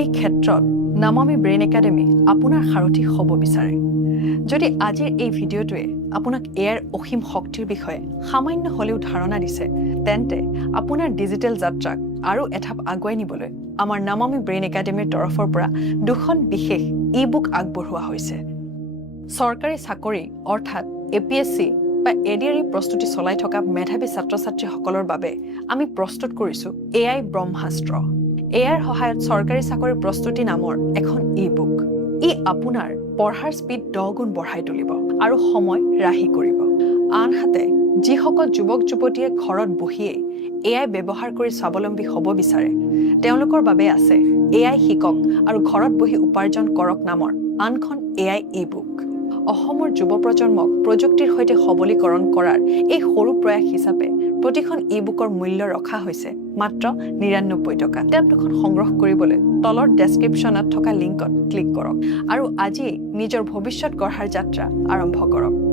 এই ক্ষেত্ৰত Namami brain academy আপোনাৰ সাৰথি হ'ব বিচাৰে। যদি আজিৰ এই ভিডিঅ'টোৱে আপোনাক এআইৰ অসীম শক্তিৰ বিষয়ে সামান্য হ'লেও ধাৰণা দিছে, তেন্তে আপোনাৰ ডিজিটেল যাত্ৰাক আৰু এধাপ আগুৱাই নিবলৈ আমাৰ নামামি ব্ৰেইন একাডেমিৰ তৰফৰ পৰা দুখন বিশেষ ই-বুক আগবঢ়োৱা হৈছে। চৰকাৰী চাকৰি অৰ্থাৎ APSC বা ADRE প্ৰস্তুতি চলাই থকা মেধাৱী ছাত্ৰ-ছাত্ৰীসকলৰ বাবে আমি প্ৰস্তুত কৰিছোঁ AI ব্ৰহ্মাস্ত্ৰ। এআইৰ সহায়ত চৰকাৰী চাকৰি প্ৰস্তুতি নামৰ এখন ই-বুক। ই আপোনাৰ পঢ়াৰ স্পীড 10 গুণ বঢ়াই তুলিব আৰু সময় ৰাহি কৰিব। আনহাতে যিসকল যুৱক-যুৱতীয়ে ঘৰত বহিয়েই AI ব্যৱহাৰ কৰি স্বাৱলম্বী হ'ব বিচাৰে, তেওঁলোকৰ বাবে আছে AI শিকক আৰু ঘৰত বহি উপাৰ্জন কৰক নামৰ আনখন AI ই-বুক। অসমৰ যুৱ প্ৰজন্মক প্ৰযুক্তিৰ সৈতে সবলীকৰণ কৰাৰ এই সৰু প্ৰয়াস হিচাপে প্ৰতিখন ই-বুকৰ মূল্য ৰখা হৈছে মাত্ৰ 99 টকা। কিতাপখন সংগ্ৰহ কৰিবলৈ তলৰ ডেছক্ৰিপশ্যনত থকা লিংকত ক্লিক কৰক আৰু আজিয়েই নিজৰ ভৱিষ্যত গঢ়াৰ যাত্ৰা আৰম্ভ কৰক।